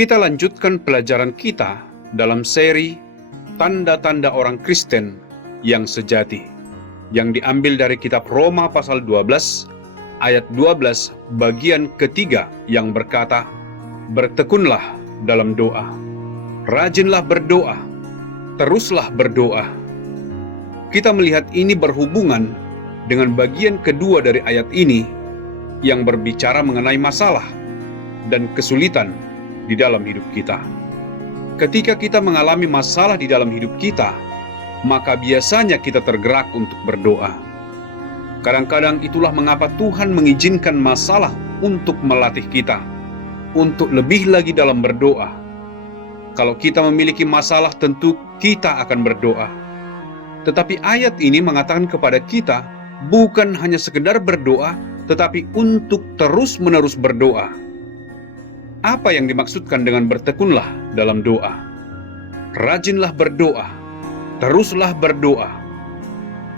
Kita lanjutkan pelajaran kita dalam seri Tanda-tanda Orang Kristen yang Sejati, yang diambil dari kitab Roma pasal 12, ayat 12 bagian ketiga yang berkata, "Bertekunlah dalam doa, rajinlah berdoa, teruslah berdoa." Kita melihat ini berhubungan dengan bagian kedua dari ayat ini yang berbicara mengenai masalah dan kesulitan di dalam hidup kita. Ketika kita mengalami masalah di dalam hidup kita, maka biasanya kita tergerak untuk berdoa. Kadang-kadang itulah mengapa Tuhan mengizinkan masalah untuk melatih kita, untuk lebih lagi dalam berdoa. Kalau kita memiliki masalah, tentu kita akan berdoa. Tetapi ayat ini mengatakan kepada kita, bukan hanya sekedar berdoa, tetapi untuk terus-menerus berdoa. Apa yang dimaksudkan dengan bertekunlah dalam doa? Rajinlah berdoa, teruslah berdoa.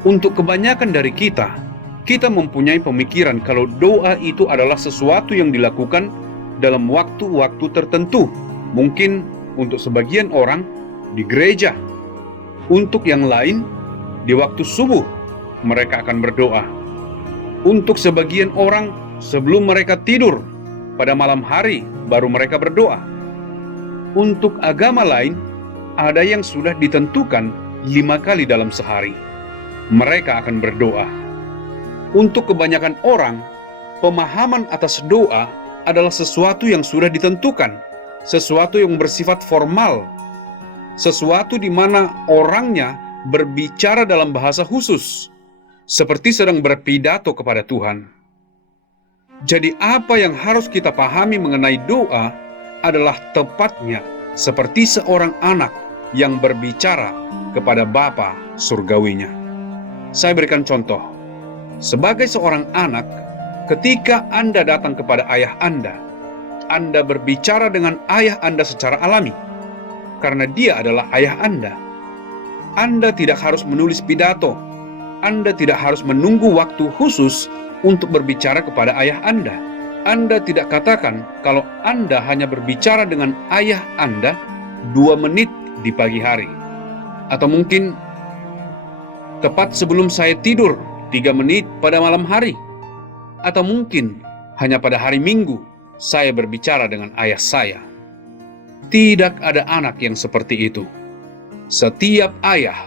Untuk kebanyakan dari kita mempunyai pemikiran kalau doa itu adalah sesuatu yang dilakukan dalam waktu-waktu tertentu. Mungkin untuk sebagian orang di gereja, untuk yang lain di waktu subuh mereka akan berdoa. Untuk sebagian orang sebelum mereka tidur pada malam hari baru mereka berdoa. Untuk agama lain, ada yang sudah ditentukan 5 kali dalam sehari mereka akan berdoa. Untuk kebanyakan orang, pemahaman atas doa adalah sesuatu yang sudah ditentukan, sesuatu yang bersifat formal, sesuatu di mana orangnya berbicara dalam bahasa khusus, seperti sedang berpidato kepada Tuhan. Jadi apa yang harus kita pahami mengenai doa adalah tepatnya seperti seorang anak yang berbicara kepada Bapa surgawinya. Saya berikan contoh. Sebagai seorang anak, ketika Anda datang kepada ayah Anda berbicara dengan ayah Anda secara alami, karena dia adalah ayah Anda. Anda tidak harus menulis pidato, Anda tidak harus menunggu waktu khusus untuk berbicara kepada ayah Anda. Anda tidak katakan kalau Anda hanya berbicara dengan ayah Anda 2 menit di pagi hari. Atau mungkin tepat sebelum saya tidur 3 menit pada malam hari. Atau mungkin hanya pada hari Minggu saya berbicara dengan ayah saya. Tidak ada anak yang seperti itu. Setiap ayah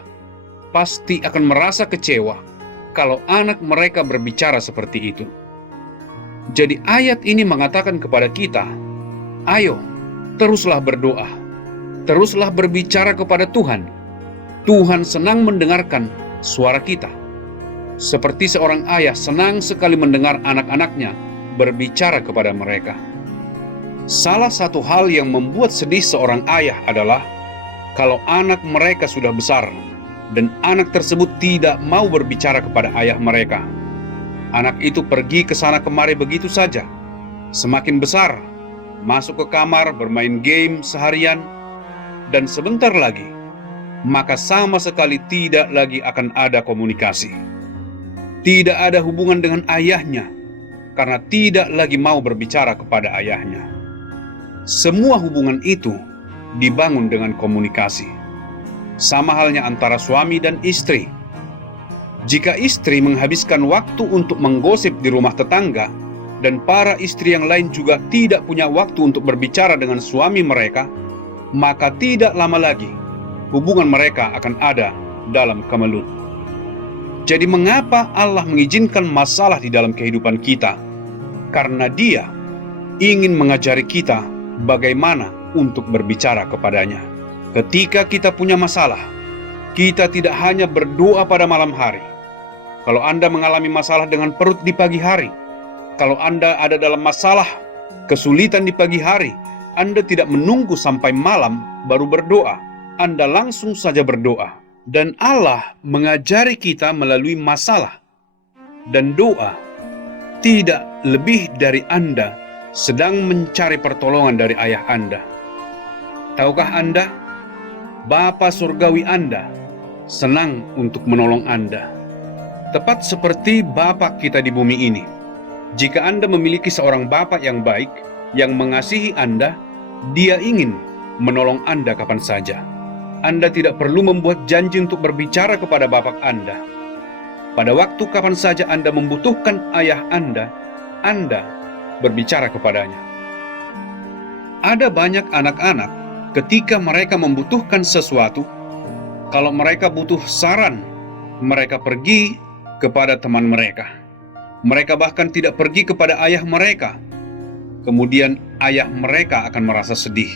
pasti akan merasa kecewa kalau anak mereka berbicara seperti itu. Jadi ayat ini mengatakan kepada kita, ayo, teruslah berdoa, teruslah berbicara kepada Tuhan. Tuhan senang mendengarkan suara kita. Seperti seorang ayah senang sekali mendengar anak-anaknya berbicara kepada mereka. Salah satu hal yang membuat sedih seorang ayah adalah kalau anak mereka sudah besar dan anak tersebut tidak mau berbicara kepada ayah mereka. Anak itu pergi ke sana kemari begitu saja. Semakin besar, masuk ke kamar, bermain game seharian, dan sebentar lagi, maka sama sekali tidak lagi akan ada komunikasi. Tidak ada hubungan dengan ayahnya, karena tidak lagi mau berbicara kepada ayahnya. Semua hubungan itu dibangun dengan komunikasi. Sama halnya antara suami dan istri. Jika istri menghabiskan waktu untuk menggosip di rumah tetangga, dan para istri yang lain juga tidak punya waktu untuk berbicara dengan suami mereka, maka tidak lama lagi hubungan mereka akan ada dalam kemelut. Jadi mengapa Allah mengizinkan masalah di dalam kehidupan kita? Karena Dia ingin mengajari kita bagaimana untuk berbicara kepadanya. Ketika kita punya masalah, kita tidak hanya berdoa pada malam hari. Kalau Anda mengalami masalah dengan perut di pagi hari, kalau Anda ada dalam masalah, kesulitan di pagi hari, Anda tidak menunggu sampai malam baru berdoa. Anda langsung saja berdoa. Dan Allah mengajari kita melalui masalah dan doa. Tidak lebih dari Anda sedang mencari pertolongan dari ayah Anda. Tahukah Anda, Bapa surgawi Anda senang untuk menolong Anda. Tepat seperti Bapa kita di bumi ini. Jika Anda memiliki seorang Bapa yang baik, yang mengasihi Anda, Dia ingin menolong Anda kapan saja. Anda tidak perlu membuat janji untuk berbicara kepada Bapak Anda. Pada waktu kapan saja Anda membutuhkan ayah Anda berbicara kepadanya. Ada banyak anak-anak ketika mereka membutuhkan sesuatu, kalau mereka butuh saran, mereka pergi kepada teman mereka. Mereka bahkan tidak pergi kepada ayah mereka. Kemudian ayah mereka akan merasa sedih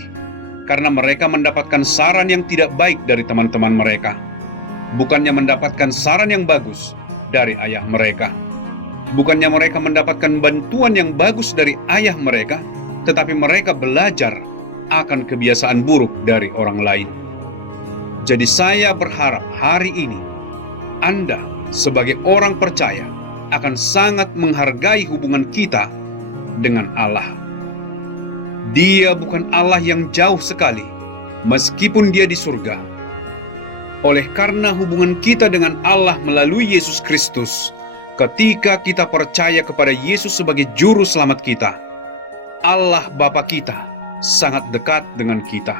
karena mereka mendapatkan saran yang tidak baik dari teman-teman mereka. Bukannya mendapatkan saran yang bagus dari ayah mereka. Bukannya mereka mendapatkan bantuan yang bagus dari ayah mereka, tetapi mereka belajar akan kebiasaan buruk dari orang lain. Jadi saya berharap hari ini Anda sebagai orang percaya akan sangat menghargai hubungan kita dengan Allah. Dia bukan Allah yang jauh sekali, meskipun Dia di surga. Oleh karena hubungan kita dengan Allah melalui Yesus Kristus, ketika kita percaya kepada Yesus sebagai juru selamat kita, Allah Bapa kita sangat dekat dengan kita.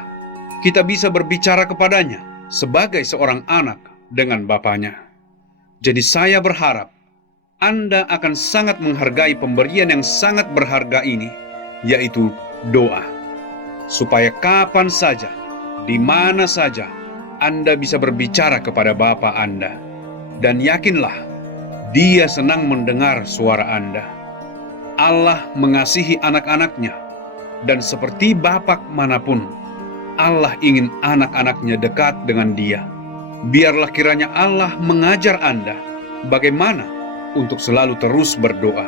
Kita bisa berbicara kepadanya sebagai seorang anak dengan Bapanya. Jadi saya berharap Anda akan sangat menghargai pemberian yang sangat berharga ini, yaitu doa. Supaya kapan saja, di mana saja, Anda bisa berbicara kepada Bapa Anda. Dan yakinlah, Dia senang mendengar suara Anda. Allah mengasihi anak-anaknya, dan seperti Bapak manapun, Allah ingin anak-anaknya dekat dengan Dia. Biarlah kiranya Allah mengajar Anda bagaimana untuk selalu terus berdoa.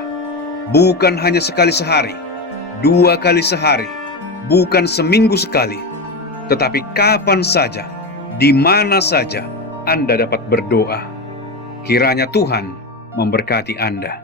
Bukan hanya sekali sehari, 2 kali sehari, bukan seminggu sekali, tetapi kapan saja, di mana saja Anda dapat berdoa. Kiranya Tuhan memberkati Anda.